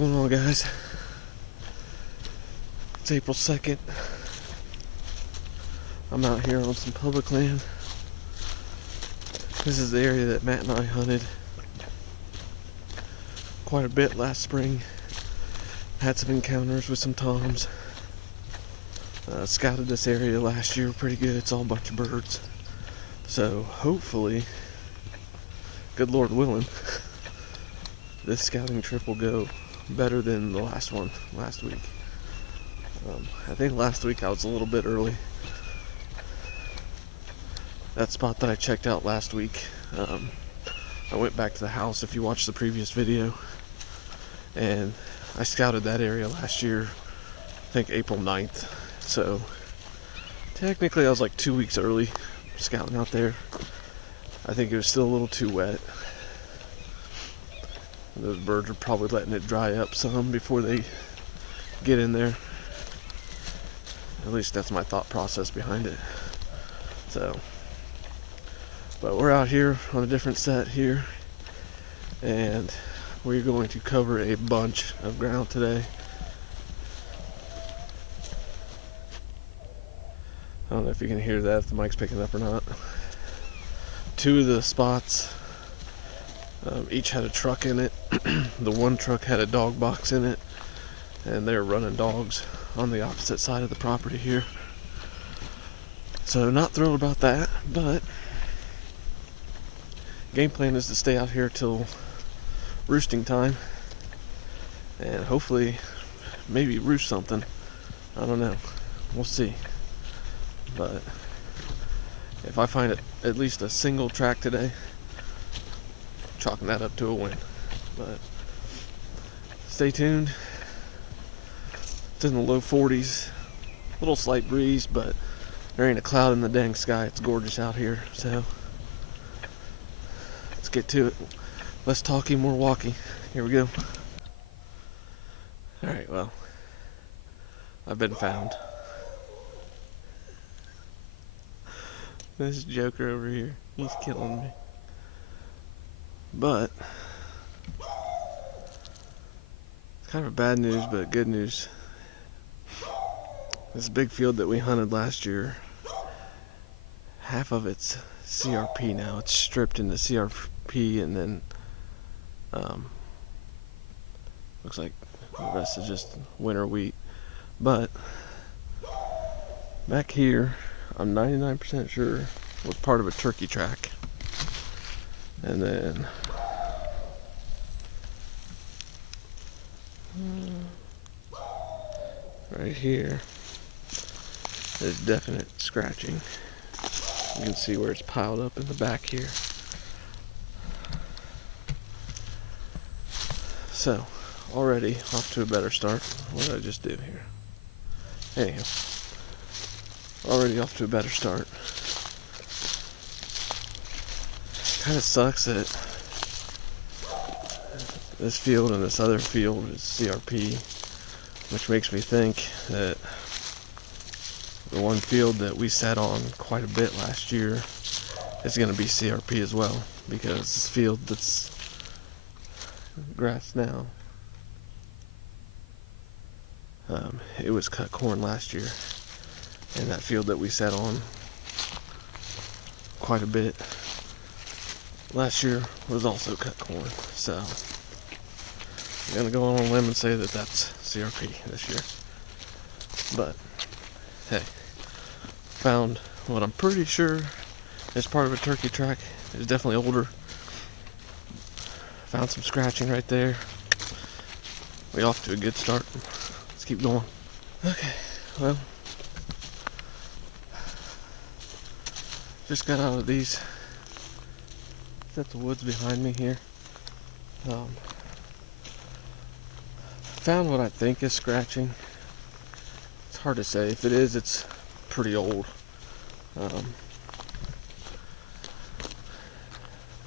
going on, guys? It's April 2nd. I'm out here on some public land. This is the area that Matt and I hunted quite a bit last spring. Had some encounters with some toms. Scouted this area last year pretty good. It's all a bunch of birds. So hopefully, good Lord willing, this scouting trip will go better than the last one last week. I think last week I was a little bit early. That spot that I checked out last week, I went back to the house, if you watched the previous video, and I scouted that area last year, I think April 9th. So technically I was like 2 weeks early scouting out there. I think it was still a little too wet. Those birds are probably letting it dry up some before they get in there. At least that's my thought process behind it. So, but we're out here on a different set here, and we're going to cover a bunch of ground today. I don't know if you can hear that, if the mic's picking up or not. Two of the spots each had a truck in it. The one truck had a dog box in it, and they're running dogs on the opposite side of the property here. So not thrilled about that, but game plan is to stay out here till roosting time and hopefully maybe roost something. I don't know, we'll see. But if I find at least a single track today, chalking that up to a win. But stay tuned. It's in the low 40s, a little slight breeze, but there ain't a cloud in the dang sky. It's gorgeous out here. So let's get to it. Less talking, more walking. Here we go. Alright, well, I've been found. This joker over here, he's killing me. But it's kind of bad news, but good news. This big field that we hunted last year, half of it's CRP now. It's stripped into CRP, and then looks like the rest is just winter wheat. But back here, I'm 99% sure was part of a turkey track. And then right here, there's definite scratching. You can see where it's piled up in the back here. So, already off to a better start. What did I just do here? Anyhow, already off to a better start. Kind of sucks that this field and this other field is CRP, which makes me think that the one field that we sat on quite a bit last year is going to be CRP as well, because this field that's grass now, it was cut corn last year, and that field that we sat on quite a bit last year was also cut corn. So I'm gonna go on a limb and say that that's CRP this year. But hey, found what I'm pretty sure is part of a turkey track. It's definitely older. Found some scratching right there. We off to a good start. Let's keep going. Okay, well, just got out of these sets of woods behind me here. Found what I think is scratching. It's hard to say. If it is, it's pretty old.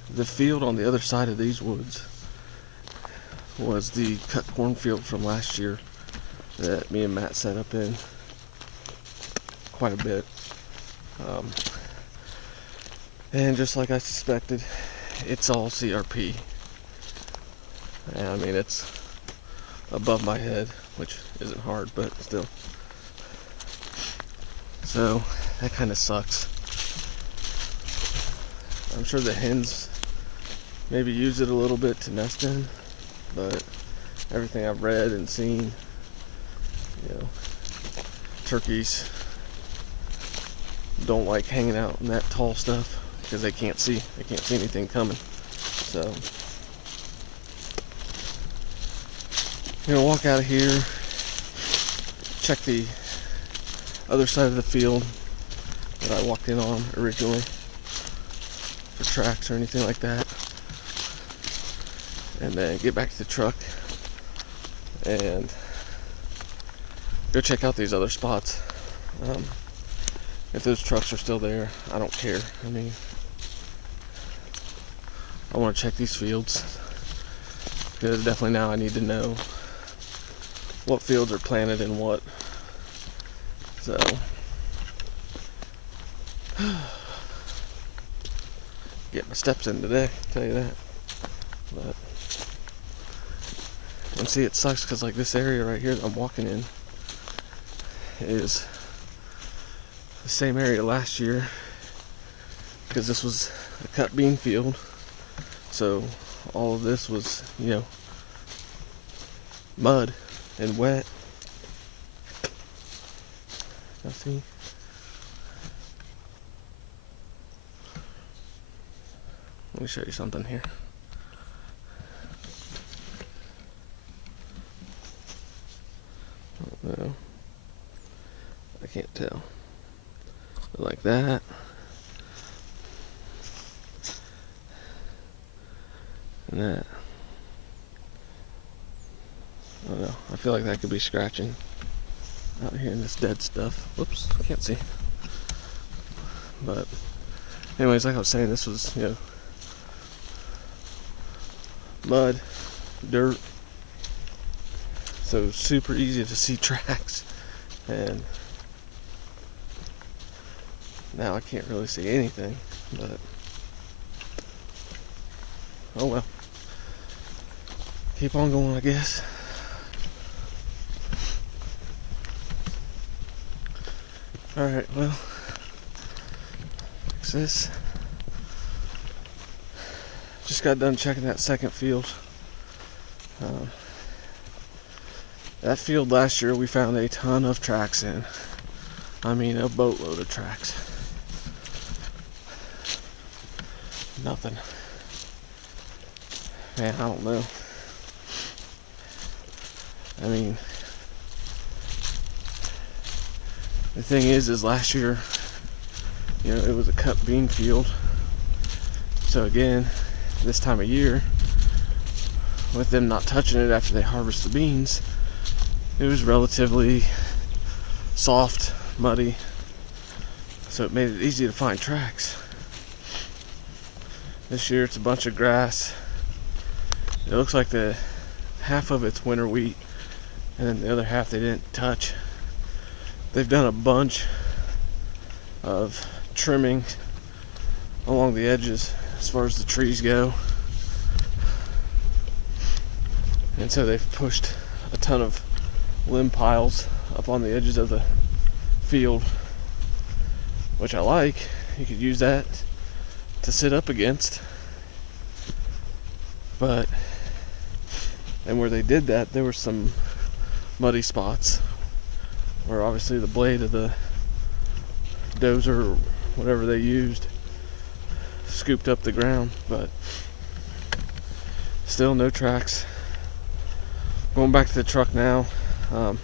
The field on the other side of these woods was the cut cornfield from last year that me and Matt set up in quite a bit. And just like I suspected, it's all CRP. And I mean, it's above my head, which isn't hard, but still. So that kind of sucks. I'm sure the hens maybe use it a little bit to nest in, but everything I've read and seen, you know, turkeys don't like hanging out in that tall stuff because they can't see anything coming. So I'm gonna walk out of here, check the other side of the field that I walked in on originally for tracks or anything like that, and then get back to the truck and go check out these other spots. If those trucks are still there, I don't care. I mean, I want to check these fields because definitely now I need to know what fields are planted in what. So get my steps in today, I'll tell you that. But and see, it sucks because like this area right here that I'm walking in is the same area last year, because this was a cut bean field, so all of this was, you know, mud and wet. Now see, let me show you something here. No, I can't tell. Like that. And that. I don't know. I feel like that could be scratching out here in this dead stuff. Whoops, can't see. But anyways, like I was saying, this was, you know, mud, dirt. So super easy to see tracks. And now I can't really see anything, but oh well. Keep on going, I guess. Alright, well, fix this. Just got done checking that second field. That field last year we found a ton of tracks in. I mean, a boatload of tracks. Nothing. Man, I don't know. I mean, the thing is last year, you know, it was a cut bean field. So again, this time of year, with them not touching it after they harvest the beans, it was relatively soft, muddy, so it made it easy to find tracks. This year it's a bunch of grass. It looks like the half of it's winter wheat, and then the other half they didn't touch. They've done a bunch of trimming along the edges as far as the trees go, and so they've pushed a ton of limb piles up on the edges of the field, which I like. You could use that to sit up against. But, and where they did that, there were some muddy spots where obviously the blade of the dozer or whatever they used scooped up the ground, but still no tracks. Going back to the truck now. I'm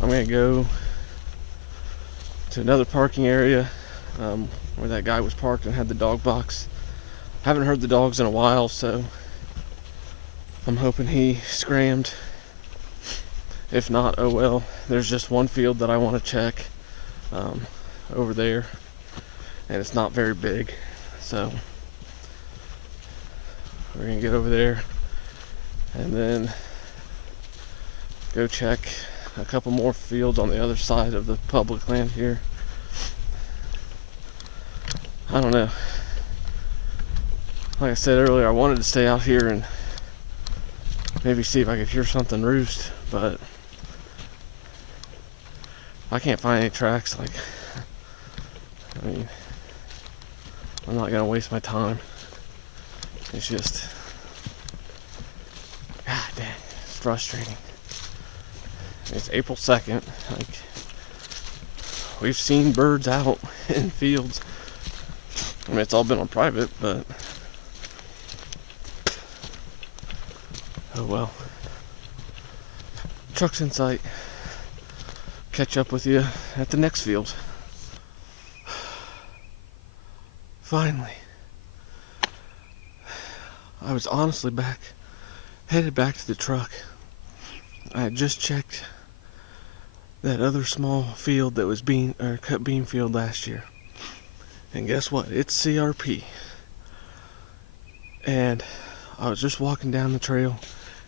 gonna go to another parking area where that guy was parked and had the dog box. Haven't heard the dogs in a while, so I'm hoping he scrammed. If not, oh well. There's just one field that I want to check over there, and it's not very big, so we're gonna get over there and then go check a couple more fields on the other side of the public land here. I don't know. Like I said earlier, I wanted to stay out here and maybe see if I could hear something roost, but I can't find any tracks. Like, I mean, I'm not gonna waste my time. It's just, god dang, it's frustrating. It's April 2nd. Like, we've seen birds out in fields. I mean, it's all been on private, but oh well. Truck's in sight. Catch up with you at the next field. Finally. I was honestly headed back to the truck. I had just checked that other small field that was cut bean field last year. And guess what? It's CRP. And I was just walking down the trail,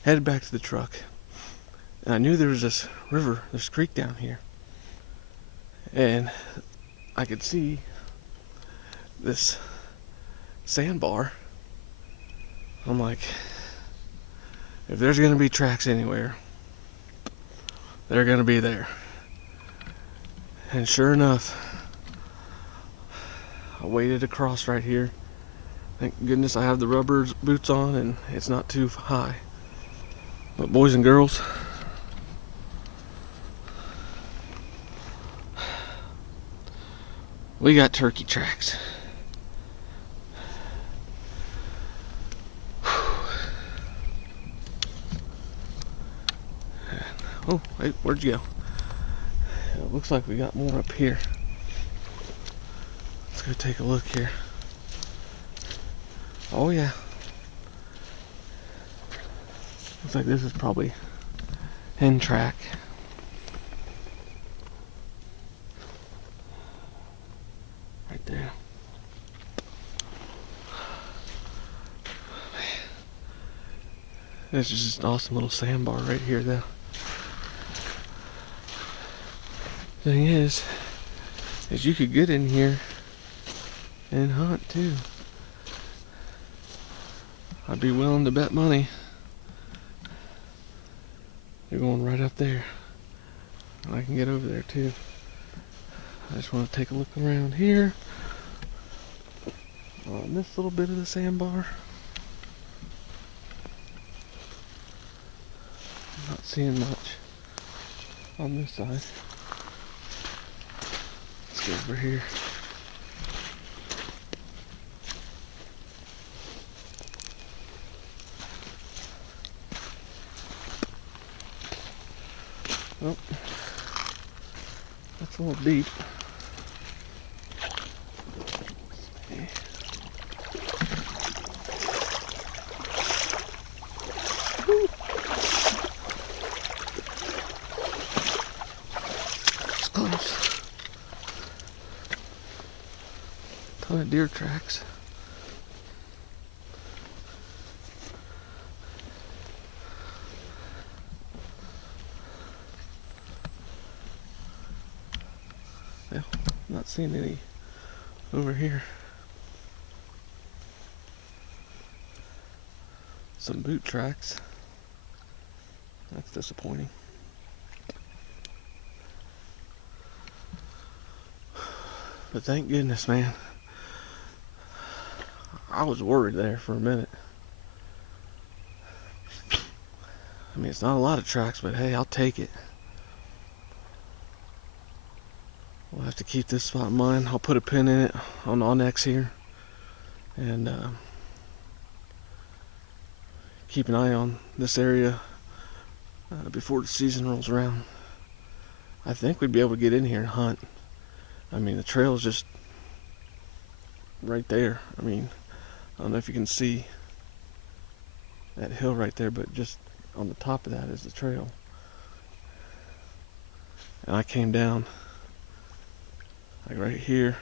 headed back to the truck. And I knew there was this river, this creek down here. And I could see this sandbar. I'm like, if there's going to be tracks anywhere, they're going to be there. And sure enough, I waded across right here. Thank goodness I have the rubber boots on and it's not too high. But boys and girls, we got turkey tracks. Oh, wait, where'd you go? It looks like we got more up here. Let's go take a look here. Oh yeah. Looks like this is probably hen track. Right there. This is just an awesome little sandbar right here though. Thing is you could get in here and hunt too. I'd be willing to bet money you're going right up there. I can get over there too. I just want to take a look around here on this little bit of the sandbar. I'm not seeing much on this side. Let's go over here. Oh, that's a little deep. It's close. Ton of deer tracks. Well, not seeing any over here. Some boot tracks. That's disappointing. But thank goodness, man. I was worried there for a minute. I mean, it's not a lot of tracks, but hey, I'll take it. We'll have to keep this spot in mind. I'll put a pin in it on Onyx here. And keep an eye on this area before the season rolls around. I think we'd be able to get in here and hunt. I mean, the trail is just right there. I mean, I don't know if you can see that hill right there, but just on the top of that is the trail. And I came down like right here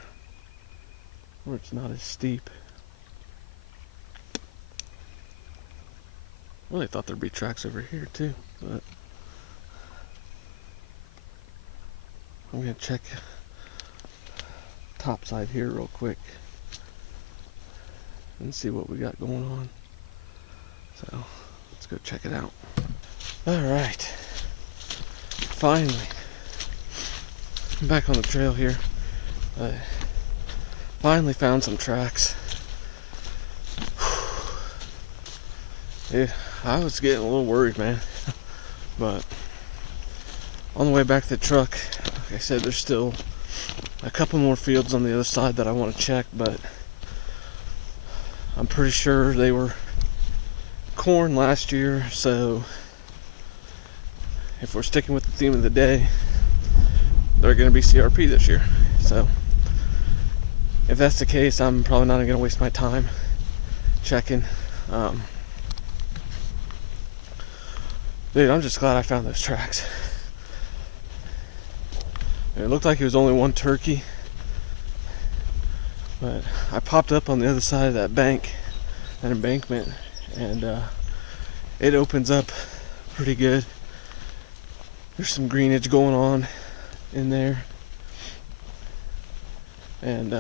where it's not as steep. I really thought there'd be tracks over here too, but I'm gonna check top side here real quick and see what we got going on. So let's go check it out. Alright. Finally. I'm back on the trail here. I finally found some tracks. Dude, I was getting a little worried, man. But on the way back to the truck, like I said, there's still a couple more fields on the other side that I want to check, but I'm pretty sure they were corn last year, so if we're sticking with the theme of the day, they're going to be CRP this year. So if that's the case, I'm probably not going to waste my time checking. Dude, I'm just glad I found those tracks. It looked like it was only one turkey, but I popped up on the other side of that bank, that embankment, and it opens up pretty good. There's some greenage going on in there, and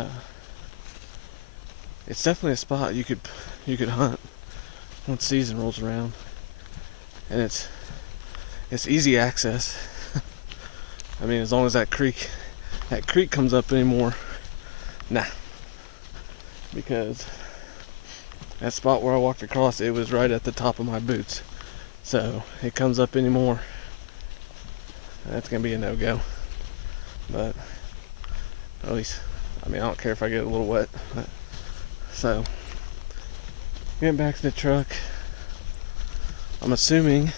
it's definitely a spot you could hunt once season rolls around, and it's easy access. I mean, as long as that creek comes up anymore, nah, because that spot where I walked across, it was right at the top of my boots. So it comes up anymore, that's gonna be a no-go. But at least, I mean, I don't care if I get a little wet. So getting back to the truck, I'm assuming, I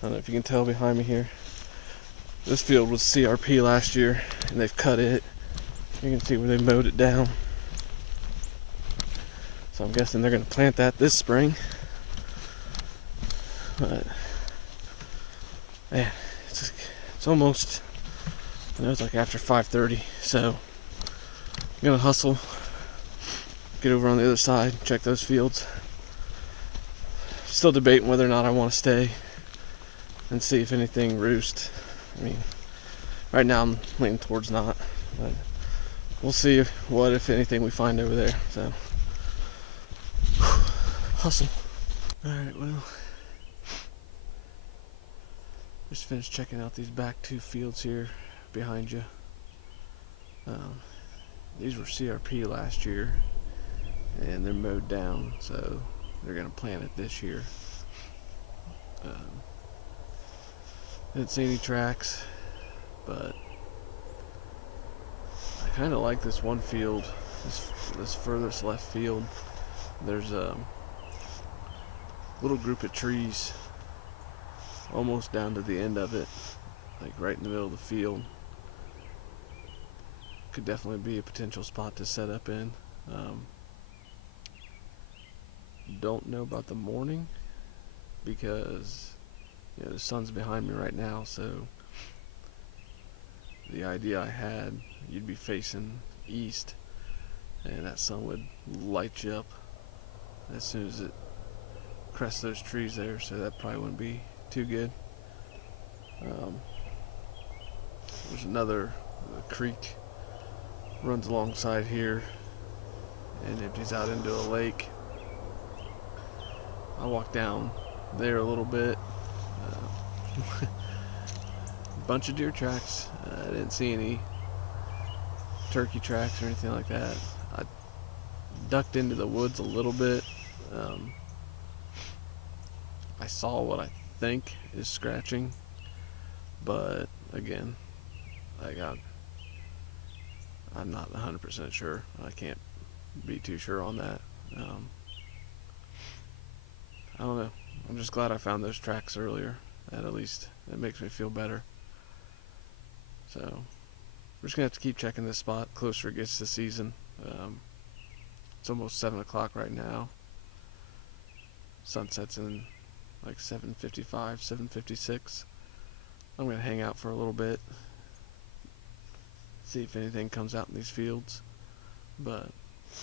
don't know if you can tell behind me here, this field was CRP last year, and they've cut it. You can see where they mowed it down. So I'm guessing they're going to plant that this spring. But man, it's almost, I know it's like after 5:30, so I'm going to hustle, get over on the other side, check those fields. Still debating whether or not I want to stay and see if anything roosts. I mean, right now I'm leaning towards not, but we'll see what, if anything, we find over there. So, hustle. Alright, well, just finished checking out these back two fields here behind you. These were CRP last year, and they're mowed down, so they're going to plant it this year. Didn't see any tracks, but I kind of like this one field, this furthest left field. There's a little group of trees almost down to the end of it, like right in the middle of the field. Could definitely be a potential spot to set up in. Don't know about the morning because the sun's behind me right now, so the idea I had, you'd be facing east and that sun would light you up as soon as it crests those trees there, so that probably wouldn't be too good. There's another creek runs alongside here and empties out into a lake. I walked down there a little bit. Bunch of deer tracks. I didn't see any turkey tracks or anything like that. I ducked into the woods a little bit. I saw what I think is scratching, but again, I'm not 100% sure. I can't be too sure on that. I don't know. I'm just glad I found those tracks earlier. At least it makes me feel better. So we're just gonna have to keep checking this spot closer it gets to season. It's almost 7 o'clock right now. Sunset's in like 7:55, 7:56. I'm gonna hang out for a little bit, see if anything comes out in these fields. But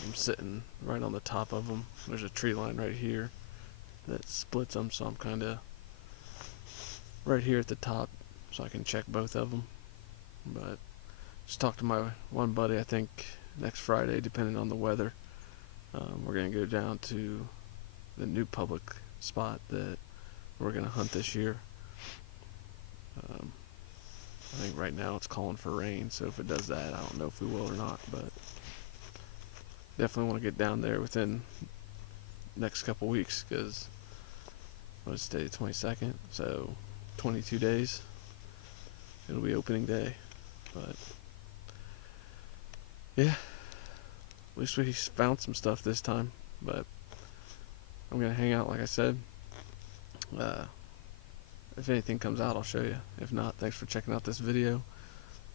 I'm sitting right on the top of them. There's a tree line right here that splits them, so I'm kind of right here at the top, so I can check both of them. But just talked to my one buddy. I think next Friday, depending on the weather, we're gonna go down to the new public spot that we're gonna hunt this year. I think right now it's calling for rain, so if it does that, I don't know if we will or not, but definitely want to get down there within next couple weeks, because what's today, the 22nd, so 22 days it'll be opening day. But yeah, at least we found some stuff this time. But I'm gonna hang out, like I said. If anything comes out, I'll show you. If not, thanks for checking out this video.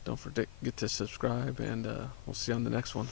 Don't forget to subscribe, and we'll see you on the next one.